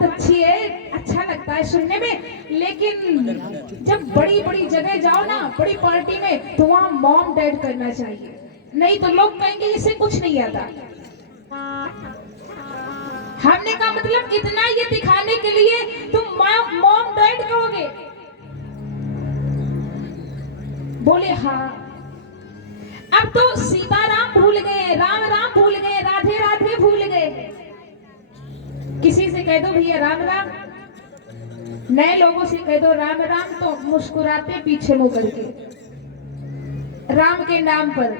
बात अच्छी है, अच्छा लगता है सुनने में, लेकिन जब बड़ी बड़ी जगह जाओ ना, बड़ी पार्टी में, तो वहाँ मॉम डैड करना चाहिए, नहीं तो लोग कहेंगे इसे कुछ नहीं आता। हमने कहा मतलब इतना ये दिखाने के लिए तुम मॉम डैड कहोगे? बोले हाँ। अब तो सीताराम भूल गए, राम राम भूल गए, राधे राधे भूल गए। किसी से कह दो भैया राम राम, नए लोगों से कह दो राम राम तो मुस्कुराते पीछे मुंह करके, राम के नाम पर।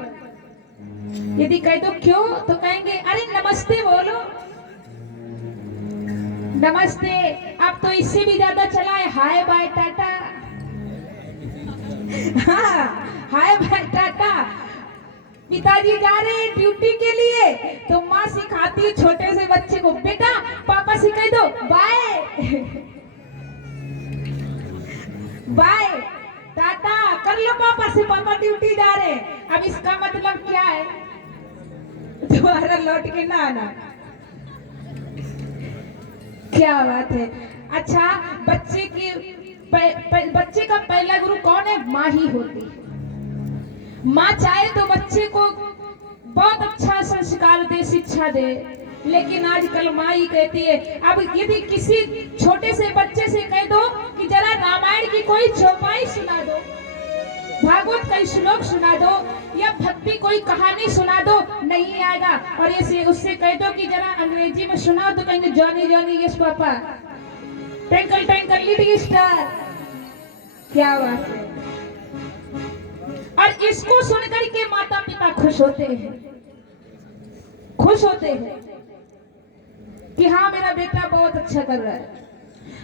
यदि कह दो क्यों, तो कहेंगे अरे नमस्ते बोलो, नमस्ते। अब तो इससे भी ज्यादा चला है हाय बाय टाटा। हाँ, हाय बाय टाटा। पिताजी जा रहे हैं ड्यूटी के लिए, तो माँ सिखाती है छोटे से बच्चे को, बेटा पापा से कह दो बाय। बाय टाटा कर लो पापा से, पापा ड्यूटी जा रहे हैं। अब इसका मतलब क्या है? दोबारा लौट के ना आना। क्या बात है। अच्छा, बच्चे का पहला गुरु कौन है? माँ ही होती है। माँ चाहे तो बच्चे को बहुत अच्छा संस्कार दे, शिक्षा दे, लेकिन आजकल माँ ही कहती है। अब यदि किसी छोटे से बच्चे से कह दो कि जरा रामायण की कोई चौपाई सुना दो, भागवत का श्लोक सुना दो, या भक्ति कोई कहानी सुना दो, नहीं आएगा। और ये उससे कह दो कि जरा अंग्रेजी में सुनाओ, तो कहेंगे Johnny Johnny yes papa, twinkle twinkle little star. क्या बात है। और इसको सुनकर के माता पिता खुश होते हैं, खुश होते हैं कि हाँ मेरा बेटा बहुत अच्छा कर रहा है।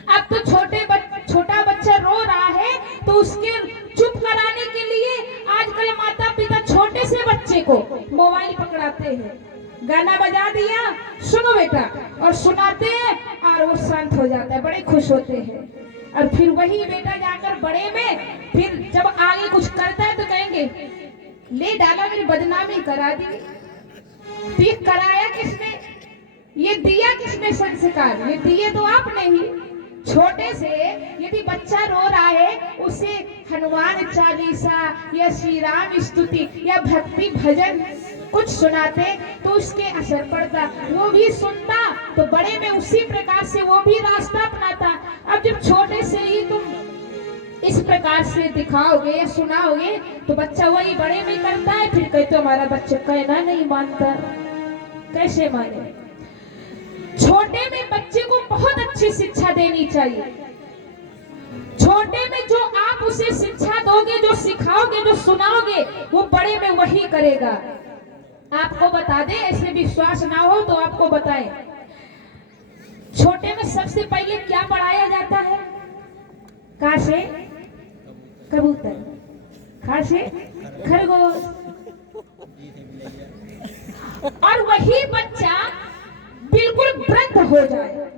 अब तो छोटा बच्चा रो रहा है, तो उसके चुप कराने के लिए आजकल माता पिता छोटे से बच्चे को मोबाइल पकड़ाते हैं, गाना बजा दिया, सुनो बेटा, और सुनाते हैं, और वो शांत हो जाता है, बड़े खुश होते हैं। और फिर वही बेटा जाकर बड़े में फिर जब आगे कुछ करता है तो कहेंगे ले डाला, मेरी बदनामी करा दी। तो ये कराया किसने? ये दिया किसने संस्कार? ये दिए तो आपने ही। छोटे से यदि बच्चा रो रहा है, उसे हनुमान चालीसा या श्री राम स्तुति या भक्ति भजन कुछ सुनाते, तो उसके असर पड़ता, वो भी सुनता, तो बड़े में उसी प्रकार से वो भी रास्ता अपनाता। अब जब छोटे से ही तुम इस प्रकार से दिखाओगे या सुनाओगे, तो बच्चा वही बड़े में करता है। फिर कहते हमारा बच्चा कहना नहीं मानता, कैसे माने? छोटे में बच्चे को बहुत अच्छी शिक्षा देनी चाहिए। छोटे में जो आप उसे शिक्षा दोगे, जो सिखाओगे, जो सुनाओगे, वो बड़े में वही करेगा। आपको बता दे, ऐसे विश्वास ना हो तो आपको बताएं, छोटे में सबसे पहले क्या पढ़ाया जाता है? का से कबूतर, खा से खरगोश। और वही बच्चा बिल्कुल वृद्ध हो जाए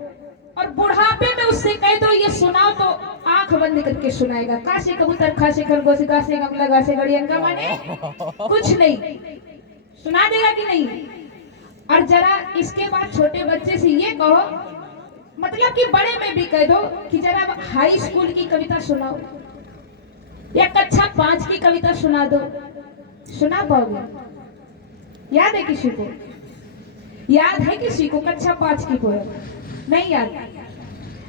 और बुढ़ापे में उससे कह दो ये सुनाओ, तो आंख बंद करके सुनाएगा। का से कबूतर, खा से खरगोश, गा से गमला, गा से गड़ियंगा, माने कुछ नहीं, सुना देगा कि नहीं? और जरा इसके बाद छोटे बच्चे से ये कहो, मतलब कि बड़े में भी कह दो कि जरा हाई स्कूल की कविता सुनाओ या कक्षा 5 की कविता सुना दो, सुना पाओगे? याद है किसी को? याद है किसी को कक्षा 5 की पोएम? नहीं याद।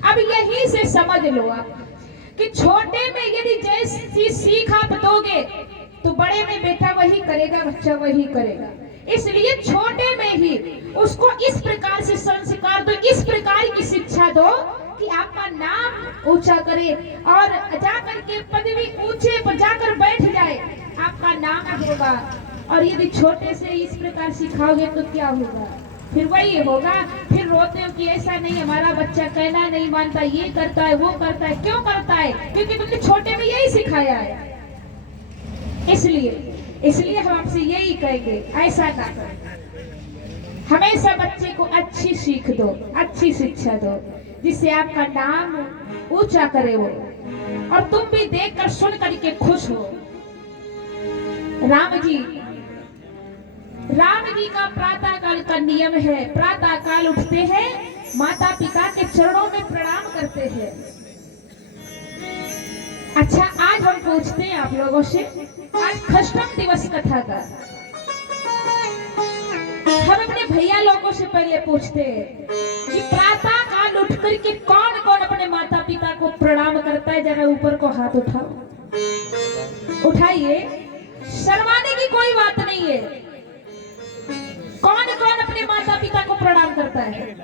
अब यही से समझ लो आप कि छोटे में यदि जैसी सीख आप दोगे, तो बड़े में बेटा वही करेगा, बच्चा वही करेगा। इसलिए छोटे में ही उसको इस प्रकार से संस्कार दो, इस प्रकार की शिक्षा दो कि आपका नाम ऊंचा करे और जाकर के पदवी ऊंचे पर जाकर बैठ जाए, आपका नाम होगा। और यदि छोटे से इस प्रकार सिखाओगे तो क्या होगा? फिर वही होगा, फिर रोते हो कि ऐसा नहीं, हमारा बच्चा कहना नहीं मानता, ये करता है, वो करता है। क्यों करता है? क्योंकि तुमने छोटे में यही सिखाया है। इसलिए हम आपसे यही कहेंगे, ऐसा ना करो। हमेशा बच्चे को अच्छी सीख दो, अच्छी शिक्षा दो, जिससे आपका नाम ऊंचा करे वो, और तुम भी देखकर सुन करके खुश हो। राम जी का प्रातः काल का नियम है, प्रातः काल उठते हैं, माता पिता के चरणों में प्रणाम करते हैं। अच्छा, आज हम पूछते हैं आप लोगों से, आज खष्टम दिवस कथा का हम अपने भैया लोगों से पहले पूछते हैं कि प्रातः काल उठ करके कौन कौन अपने माता पिता को प्रणाम करता है? जरा ऊपर को हाथ उठाओ, उठाइए, शर्माने की कोई बात नहीं है। कौन कौन अपने माता पिता को प्रणाम करता है?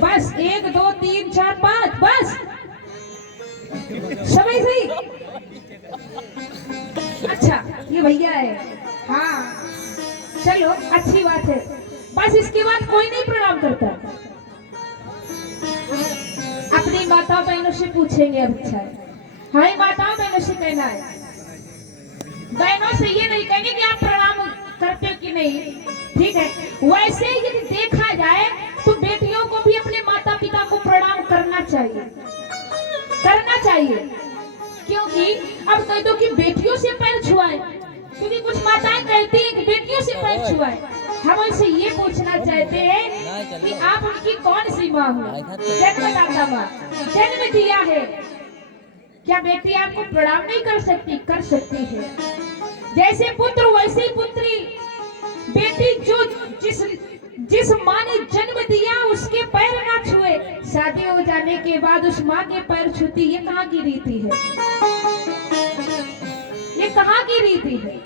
बस 1 2 3 4 5, बस सभी सही। अच्छा, ये भैया है, हाँ चलो अच्छी बात है। बस इसके बाद कोई नहीं प्रणाम करता। अपनी माता बहनों से पूछेंगे अब। अच्छा है, हमारी माताओं बहनों से कहना है, बहनों से ये नहीं कहेंगे कि आप प्रणाम करते हो कि नहीं, ठीक है। वैसे यदि देखा जाए तो बेटियों को भी अपने माता पिता को प्रणाम करना चाहिए, करना चाहिए। क्योंकि अब कह दो कि बेटियों से पैर छुआए, क्योंकि कुछ माताएं कहती हैं कि बेटियों से पैर छुआए। हम उनसे ये पूछना चाहते हैं कि आप उनकी कौन सी माँ हो? जन्मदाता माँ, जन्म दिया है, क्या बेटी आपको प्रणाम नहीं कर सकती? कर सकती है। जैसे पुत्र वैसे ही पुत्री। बेटी जो जिस माँ ने जन्म दिया उसके पैर ना छुए, शादी हो जाने के बाद उस माँ के पैर छूती, ये कहाँ की रीति है? ये कहाँ की रीति है?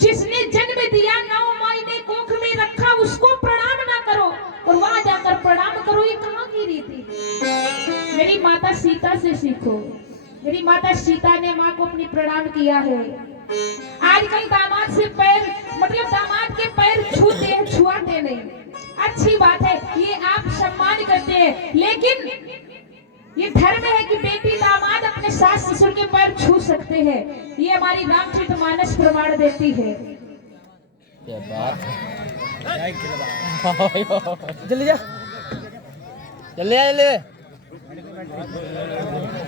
जिसने जन्म दिया, 9 महीने कोख में रखा, उसको प्रणाम ना करो और वहां जाकर प्रणाम करो, ये कहाँ की रीति है? मेरी माता सीता से सीखो। मेरी माता सीता ने माँ को अपनी प्रणाम किया है। आजकल दामाद से पैर, मतलब दामाद के पैर छूते हैं, छुआते नहीं। अच्छी बात है, ये आप सम्मान करते हैं, लेकिन ये धर्म है कि बेटी दामाद अपने सास ससुर के पैर छू सकते हैं। ये हमारी रामचरितमानस प्रमाण देती है। क्या बात है, जल्दी जा, जल्दी।